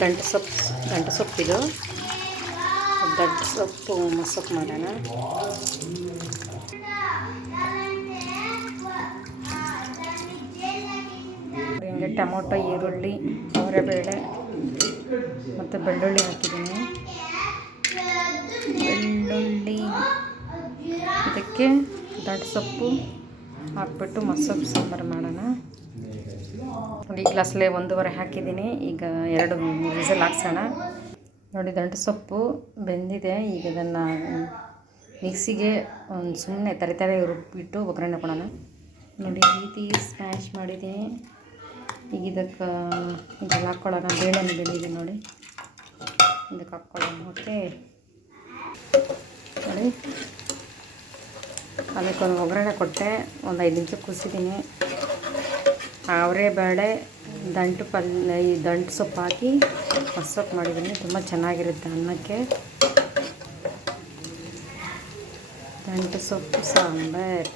ದಂಟು ಸೊಪ್ಪಿದು ದಂಟು ಸೊಪ್ಪು ಮಸೊಪ್ಪು ಮಾಡೋಣ. ಹಿಂಗೆ ಟೊಮೊಟೊ, ಈರುಳ್ಳಿ, ಅವರೆಬೇಳೆ ಮತ್ತು ಬೆಳ್ಳುಳ್ಳಿ ಹಾಕಿದ್ದೀನಿ. ಬೆಳ್ಳುಳ್ಳಿ ಇದಕ್ಕೆ ದಂಟು ಸೊಪ್ಪು ಹಾಕ್ಬಿಟ್ಟು ಮಸೊಪ್ಪು ಸಾಂಬಾರು ಮಾಡೋಣ. ನೋಡಿ, ಈ ಗ್ಲಾಸಲ್ಲೇ 1.5 ಹಾಕಿದ್ದೀನಿ. ಈಗ 2 ವಿಸಲ್ ಹಾಕ್ಸೋಣ. ನೋಡಿ, ದಂಟು ಸೊಪ್ಪು ಬೆಂದಿದೆ. ಈಗ ಇದನ್ನು ಮಿಕ್ಸಿಗೆ ಸುಮ್ಮನೆ ತರೆ ರುಬ್ಬಿಟ್ಟು ಒಗ್ಗರಣೆ ಕೊಡೋಣ. ನೋಡಿ, ಈ ರೀತಿ ಸ್ಮ್ಯಾಶ್ ಮಾಡಿದ್ದೀನಿ. ಈಗ ಇದಕ್ಕೆ ಹಾಕ್ಕೊಳ್ಳೋಣ. ಬೇಳೆನ ಬೆಂದಿದೆ ನೋಡಿ, ಇದಕ್ಕೆ ಹಾಕ್ಕೊಳ್ಳೋಣ. ಓಕೆ, ನೋಡಿ, ಅದಕ್ಕೊಂದು ಒಗ್ಗರಣೆ ಕೊಟ್ಟೆ. ಒಂದು 5 ನಿಮಿಷ ಕುದಿಸಿದ್ದೀನಿ. ಅವರೆಬೇಳೆ, ಈ ದಂಟು ಸೊಪ್ಪು ಹಾಕಿ ಮಸೊಪ್ಪು ಮಾಡಿದ್ದೀನಿ. ತುಂಬ ಚೆನ್ನಾಗಿರುತ್ತೆ ಅನ್ನಕ್ಕೆ. ದಂಟು ಸೊಪ್ಪು ಸಾಂಬಾರು.